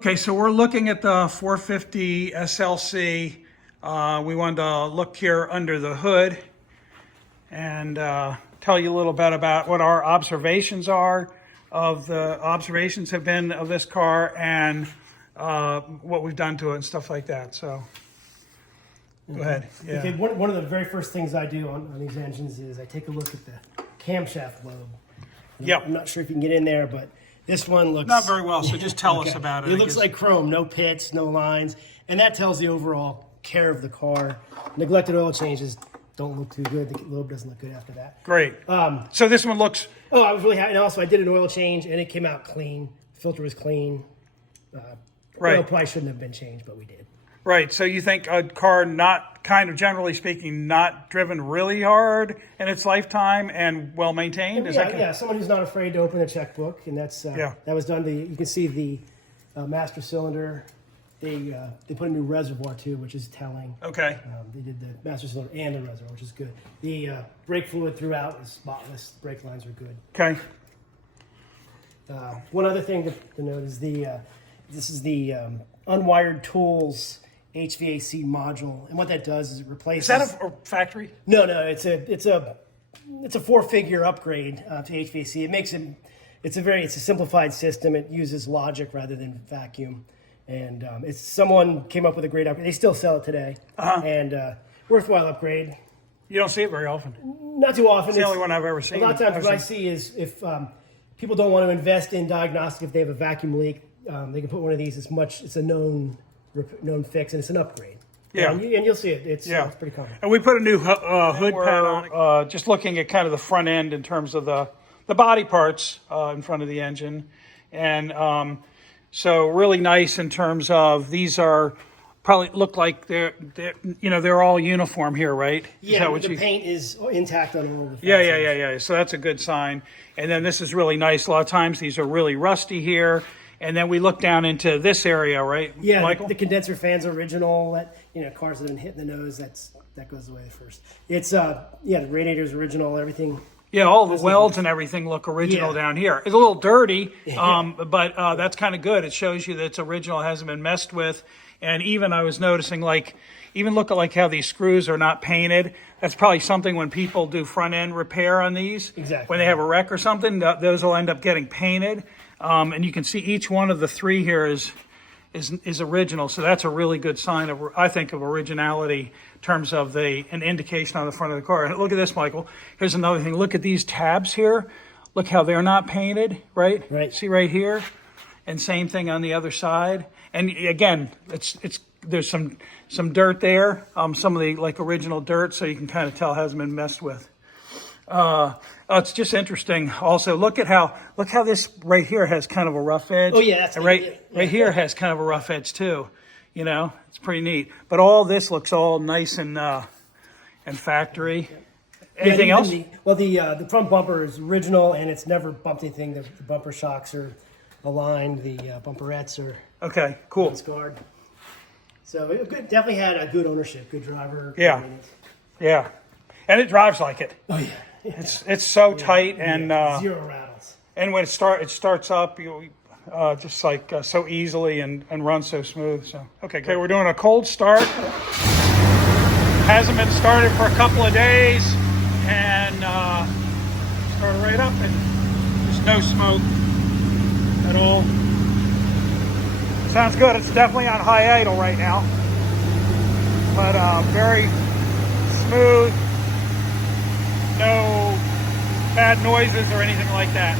Okay, so we're looking at the 450 SLC. We wanted to look here under the hood and tell you a little bit about what our observations are of this car and what we've done to it and stuff like that. So go ahead. Yeah. Okay, one of the very first things I do on these engines is I take a look at the camshaft lobe. Yep. I'm not sure if you can get in there, but this one looks... Not very well, so just tell us about it. It looks like chrome, no pits, no lines, and that tells the overall care of the car. Neglected oil changes don't look too good. The lobe doesn't look good after that. Great. So this one looks... Oh, I was really happy. And also, I did an oil change, and it came out clean. The filter was clean. Right. Oil probably shouldn't have been changed, but we did. Right, so you think a car not, kind of generally speaking, not driven really hard in its lifetime and well maintained? Yeah, someone who's not afraid to open a checkbook, and that's that was done. You can see the master cylinder. They put a new reservoir too, which is telling. Okay. They did the master cylinder and the reservoir, which is good. The brake fluid throughout is spotless. Brake lines are good. Okay. One other thing to note is this is the Unwired Tools HVAC module, and what that does is it replaces. Is that a factory? No, it's a 4-figure upgrade to HVAC. It makes it. It's a simplified system. It uses logic rather than vacuum, and someone came up with a great upgrade. They still sell it today, and worthwhile upgrade. You don't see it very often. Not too often. It's the only one I've ever seen. A lot of times, what I see is if people don't want to invest in diagnostic, if they have a vacuum leak, they can put one of these. It's a known fix, and it's an upgrade. Yeah, and you'll see it. It's pretty common. And we put a new hood pad on it. Just looking at kind of the front end in terms of the body parts in front of the engine, and so really nice in terms of these are probably look like they're all uniform here, right? Yeah, the paint is intact on all of the Yeah. So that's a good sign. And then this is really nice. A lot of times these are really rusty here. And then we look down into this area, right, yeah, Michael? The condenser fan's original. Cars that have been hit in the nose, that goes away first. It's the radiator's original, everything. Yeah, all the welds and everything look original down here. It's a little dirty, but that's kind of good. It shows you that it's original, hasn't been messed with. And even I was noticing, even look at how these screws are not painted. That's probably something when people do front end repair on these. Exactly. When they have a wreck or something, those will end up getting painted. And you can see each one of the three here is original. So that's a really good sign of, I think, of originality in terms of an indication on the front of the car. And look at this, Michael. Here's another thing. Look at these tabs here. Look how they're not painted, right? Right. See right here? And same thing on the other side. And again, there's some dirt there, some of the original dirt, so you can kind of tell it hasn't been messed with. It's just interesting. Also, look how this right here has kind of a rough edge. Oh yeah, that's right here has kind of a rough edge too. It's pretty neat. But all this looks all nice and factory. Anything else? The front bumper is original, and it's never bumped anything. The bumper shocks are aligned. The bumperettes are okay. Cool. Unscarred. So it definitely had a good ownership, good driver. Yeah. Yeah. And it drives like it. Oh yeah. It's so tight and zero rattles. And when it starts up, just so easily and runs so smooth. So okay, we're doing a cold start. Hasn't been started for a couple of days, and started right up, and there's no smoke at all. Sounds good. It's definitely on high idle right now, but very smooth. No bad noises or anything like that.